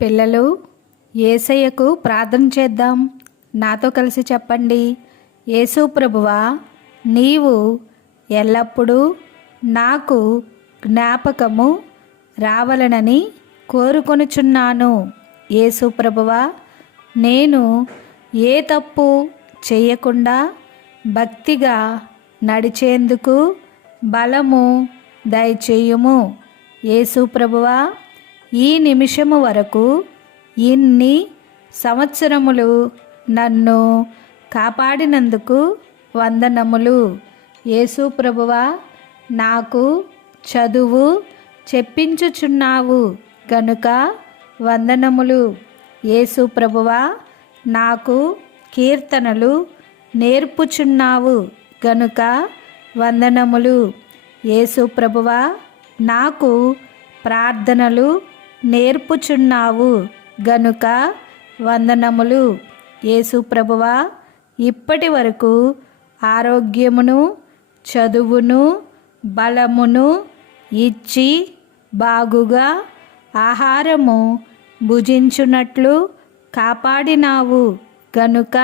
పిల్లలు, యేసయ్యకు ప్రార్థన చేద్దాం. నాతో కలిసి చెప్పండి. యేసు ప్రభువా, నీవు ఎల్లప్పుడూ నాకు జ్ఞాపకము రావాలనని కోరుకొనుచున్నాను. యేసు ప్రభువా, నేను ఏ తప్పు చేయకుండా భక్తిగా నడిచేందుకు బలము దయచేయుము. యేసు ప్రభువా, ఈ నిమిషము వరకు ఇన్ని సంవత్సరములు నన్ను కాపాడినందుకు వందనములు. యేసు ప్రభువా, నాకు చదువు చెప్పించుచున్నావు గనుక వందనములు. యేసు ప్రభువా, నాకు కీర్తనలు నేర్పుచున్నావు గనుక వందనములు. యేసు ప్రభువా, నాకు ప్రార్థనలు నేర్పుచున్నావు గనుక వందనములు. యేసు ప్రభువా, ఇప్పటి వరకు ఆరోగ్యమును, చదువును, బలమును ఇచ్చి బాగుగా ఆహారము భుజించున్నట్లు కాపాడినావు గనుక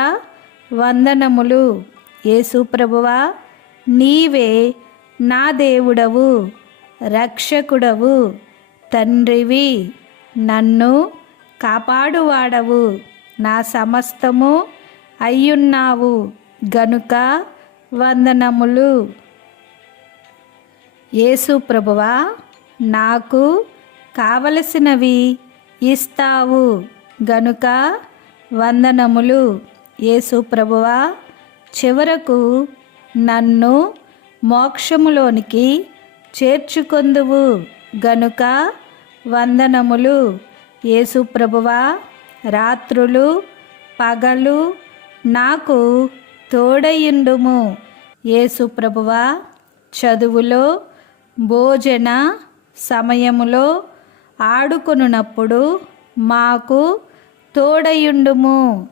వందనములు. యేసు ప్రభువా, నీవే నా దేవుడవు, రక్షకుడవు, తండ్రివి, నన్ను కాపాడువాడవు, నా సమస్తము అయ్యున్నావు గనుక వందనములు. యేసు ప్రభువా, నాకు కావలసినవి ఇస్తావు గనుక వందనములు. యేసు ప్రభువా, చివరకు నన్ను మోక్షములోనికి చేర్చుకొందువు గనుక వందనములు. యేసు ప్రభువా, రాత్రులు పగలు నాకు తోడయుండుము. యేసు ప్రభువా, చదువులో, భోజన సమయములో, ఆడుకొనున్నప్పుడు మాకు తోడయుండుము.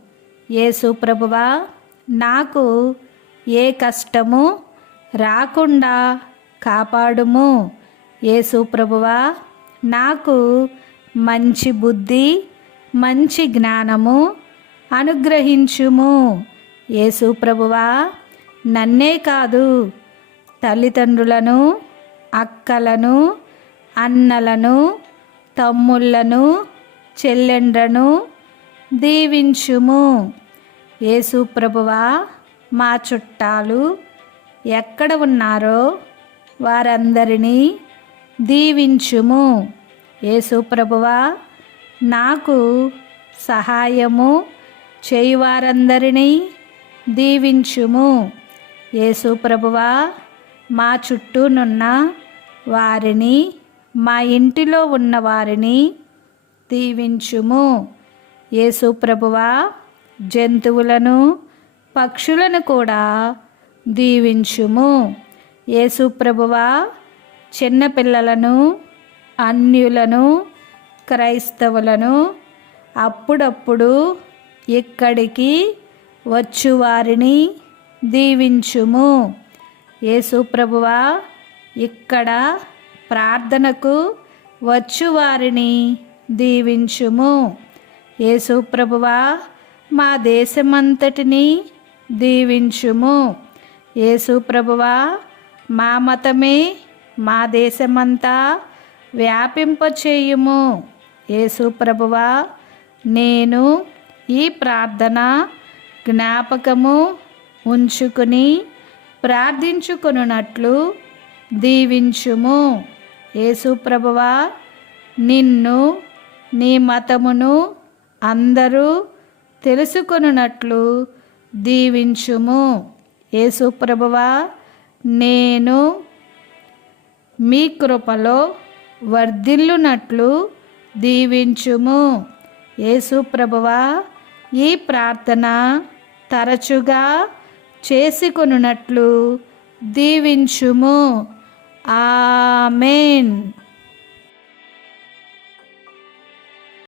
యేసు ప్రభువా, నాకు ఏ కష్టము రాకుండా కాపాడుము. యేసు ప్రభువా, నాకు మంచి బుద్ధి, మంచి జ్ఞానము అనుగ్రహించుము. యేసు ప్రభువా, నన్నే కాదు, తల్లిదండ్రులను, అక్కలను, అన్నలను, తమ్ముళ్లను, చెల్లెండ్రను దీవించుము. యేసు ప్రభువా, మా చుట్టాలు ఎక్కడ ఉన్నారో వారందరినీ దీవించుము. యేసు ప్రభువా, నాకు సహాయము చేయువారందరినీ దీవించుము. యేసు ప్రభువా, మా చుట్టూనున్న వారిని, మా ఇంటిలో ఉన్న వారిని దీవించుము. యేసు ప్రభువా, జంతువులను, పక్షులను కూడా దీవించుము. యేసు ప్రభువా, చిన్నపిల్లలను, అన్యులను, క్రైస్తవులను, అప్పుడప్పుడు ఇక్కడికి వచ్చువారిని దీవించుము. యేసు ప్రభువా, ఇక్కడ ప్రార్థనకు వచ్చువారిని దీవించుము. యేసు ప్రభువా, మా దేశమంతటిని దీవించుము. యేసు ప్రభువా, మా మతమే మా దేశమంతా వ్యాపింపచేయుము. యేసు ప్రభువా, నేను ఈ ప్రార్థన జ్ఞాపకము ఉంచుకుని ప్రార్థించుకొనున్నట్లు దీవించుము. యేసు ప్రభువా, నిన్ను, నీ మతమును అందరూ తెలుసుకొనున్నట్లు దీవించుము. యేసు ప్రభువా, నేను మీ కృపలో వర్ధిల్లునట్లు దీవించుము. యేసు ప్రభువా, ఈ ప్రార్థన తరచుగా చేసుకొనున్నట్లు దీవించుము. ఆమేన్.